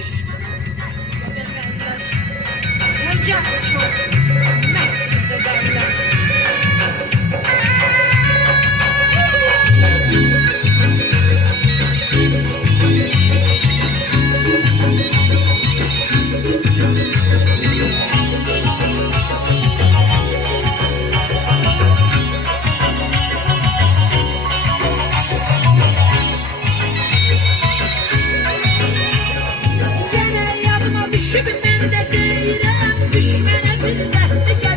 düşmana ne derler? Ocak çok ne derler? Düşüb mən də deyirəm, düşmənə bir dərdi gəl.